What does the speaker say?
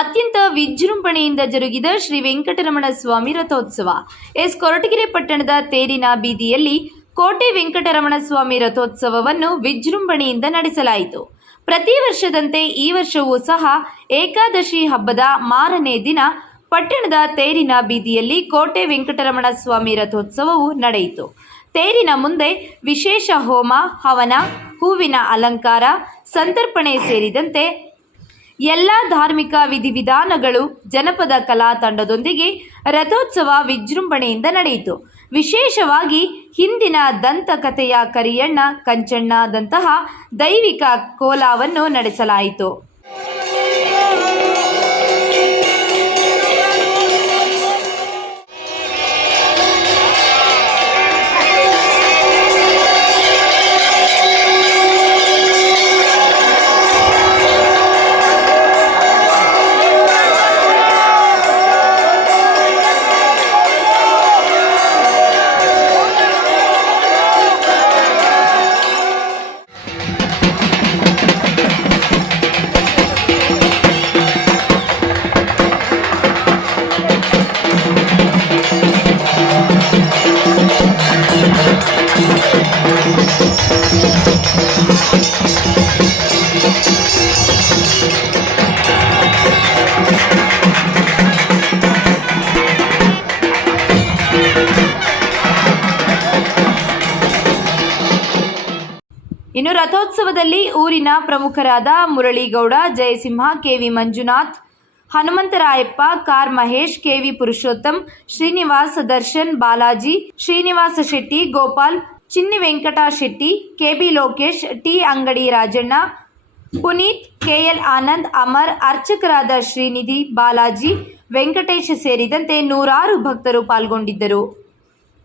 ಅತ್ಯಂತ ವಿಜೃಂಭಣೆಯಿಂದ ಜರುಗಿದ ಶ್ರೀ ವೆಂಕಟರಮಣ ಸ್ವಾಮಿ ರಥೋತ್ಸವ ಕೊರಟಗೆರೆ ಪಟ್ಟಣದ ತೇರಿನ ಬೀದಿಯಲ್ಲಿ ಕೋಟೆ ವೆಂಕಟರಮಣ ಸ್ವಾಮಿ ರಥೋತ್ಸವವನ್ನು ವಿಜೃಂಭಣೆಯಿಂದ ನಡೆಸಲಾಯಿತು. ಪ್ರತಿ ವರ್ಷದಂತೆ ಈ ವರ್ಷವೂ ಸಹ ಏಕಾದಶಿ ಹಬ್ಬದ ಮಾರನೇ ದಿನ ಪಟ್ಟಣದ ತೇರಿನ ಬೀದಿಯಲ್ಲಿ ಕೋಟೆ ವೆಂಕಟರಮಣ ಸ್ವಾಮಿ ರಥೋತ್ಸವವು ನಡೆಯಿತು. ತೇರಿನ ಮುಂದೆ ವಿಶೇಷ ಹೋಮ, ಹವನ, ಹೂವಿನ ಅಲಂಕಾರ, ಸಂತರ್ಪಣೆ ಸೇರಿದಂತೆ ಎಲ್ಲ ಧಾರ್ಮಿಕ ವಿಧಿವಿಧಾನಗಳು ಜನಪದ ಕಲಾ ತಂಡದೊಂದಿಗೆ ರಥೋತ್ಸವ ವಿಜೃಂಭಣೆಯಿಂದ ನಡೆಯಿತು. ವಿಶೇಷವಾಗಿ ಹಿಂದಿನ ದಂತಕಥೆಯ ಕರಿಯಣ್ಣ, ಕಂಚಣ್ಣದಂತಹ ದೈವಿಕ ಕೋಲಾವನ್ನು ನಡೆಸಲಾಯಿತು. ಇನ್ನು ರಥೋತ್ಸವದಲ್ಲಿ ಊರಿನ ಪ್ರಮುಖರಾದ Murali Gowda, Jayasimha, KV Manjunath, Hanumantharayappa, car Mahesh, KV Purushottam, Srinivas, Darshan, Balaji, Srinivasa Shetty, Gopal, Chinni Venkata Shetty, KB Lokesh, T Angadi Rajanna, Puneeth, KL Anand, Amar, ಅರ್ಚಕರಾದ ಶ್ರೀನಿಧಿ, ಬಾಲಾಜಿ, ವೆಂಕಟೇಶ್ ಸೇರಿದಂತೆ ನೂರಾರು ಭಕ್ತರು ಪಾಲ್ಗೊಂಡಿದ್ದರು.